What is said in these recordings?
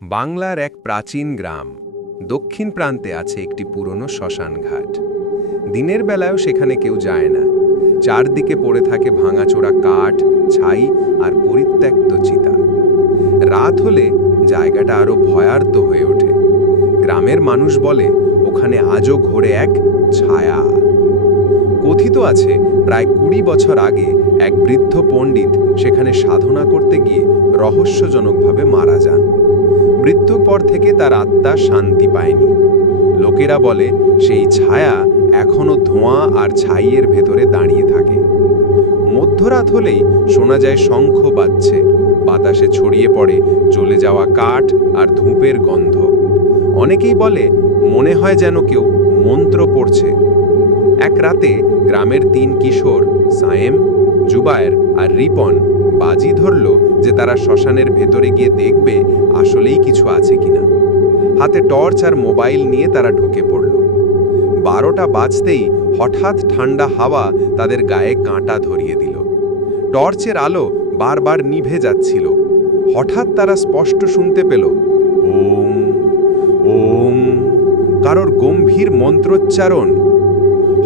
বাংলার এক প্রাচীন গ্রাম দক্ষিণ প্রান্তে আছে একটি পুরনো শ্মশানঘাট। দিনের বেলায়ও সেখানে কেউ যায় না। চারদিকে পড়ে থাকে ভাঙাচোরা কাঠ, ছাই আর পরিত্যক্ত চিতা। রাত হলে জায়গাটা আরো ভয়ার্ত হয়ে ওঠে। গ্রামের মানুষ বলে ওখানে আজও ঘোরে এক ছায়া। কথিত আছে প্রায় ২০ বছর আগে এক বৃদ্ধ পণ্ডিত সেখানে সাধনা করতে গিয়ে রহস্যজনকভাবে মারা যান। মৃত্যুর পর থেকে তার আত্মা শান্তি পায়নি। লোকেরা বলে সেই ছায়া এখনো ধোঁয়া আর ছাইয়ের ভেতরে দাঁড়িয়ে থাকে। মধ্যরাত হলেই শোনা যায় শঙ্খ বাজছে, বাতাসে ছড়িয়ে পড়ে জ্বলে যাওয়া কাঠ আর ধূপের গন্ধ। অনেকেই বলে মনে হয় যেন কেউ মন্ত্র পড়ছে। এক রাতে গ্রামের ৩ কিশোর সায়েম, জুবায়ের আর রিপন বাজি ধরল যে তারা শ্মশানের ভেতরে গিয়ে দেখবে আসলেই কিছু আছে কিনা। হাতে টর্চ আর মোবাইল নিয়ে তারা ঢুকে পড়ল। ১২টা বাজতেই হঠাৎ ঠান্ডা হাওয়া তাদের গায়ে কাঁটা ধরিয়ে দিল। টর্চের আলো বারবার নিভে যাচ্ছিল। হঠাৎ তারা স্পষ্ট শুনতে পেল ওম ওম, কারোর গম্ভীর মন্ত্রোচ্চারণ।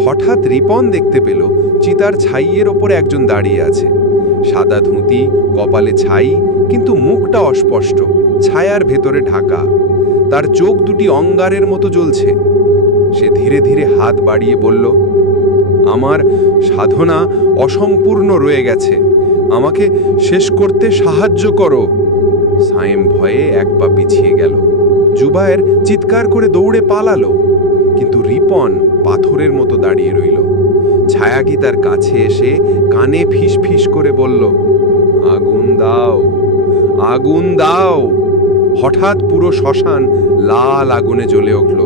হঠাৎ রিপন দেখতে পেল চিতার ছাইয়ের ওপরে একজন দাঁড়িয়ে আছে। সাদা ধুতি, কপালে ছাই, কিন্তু মুখটা অস্পষ্ট, ছায়ার ভেতরে ঢাকা। তার চোখ দুটি অঙ্গারের মতো জ্বলছে। সে ধীরে ধীরে হাত বাড়িয়ে বলল, আমার সাধনা অসম্পূর্ণ রয়ে গেছে, আমাকে শেষ করতে সাহায্য করো। সায়েম ভয়ে এক পা পিছিয়ে গেল। জুবায়ের চিৎকার করে দৌড়ে পালালো, কিন্তু রিপন পাথরের মতো দাঁড়িয়ে রইল। ছায়াকি তার কাছে এসে কানে ফিস ফিস করে বলল, আগুন দাও, আগুন দাও। হঠাৎ পুরো শ্মশান লাল আগুনে জ্বলে উঠল।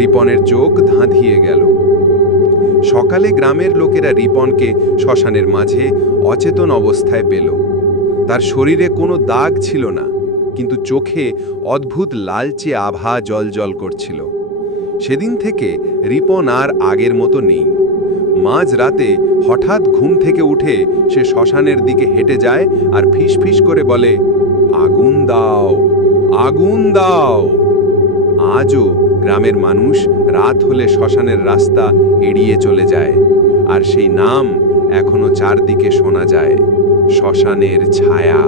রিপনের চোখ ধাঁধিয়ে গেল। সকালে গ্রামের লোকেরা রিপনকে শ্মশানের মাঝে অচেতন অবস্থায় পেল। তার শরীরে কোনো দাগ ছিল না, কিন্তু চোখে অদ্ভুত লালচে আভা জ্বলজ্বল করছিল। সেদিন থেকে রিপন আর আগের মতো নেই। মাঝরাতে হঠাৎ ঘুম থেকে উঠে সে শ্মশানের দিকে হেঁটে যায় আর ফিস ফিস করে বলে, আগুন দাও, আগুন দাও। আজও গ্রামের মানুষ রাত হলে শ্মশানের রাস্তা এড়িয়ে চলে যায়, আর সেই নাম এখনো চারদিকে শোনা যায়, শ্মশানের ছায়া।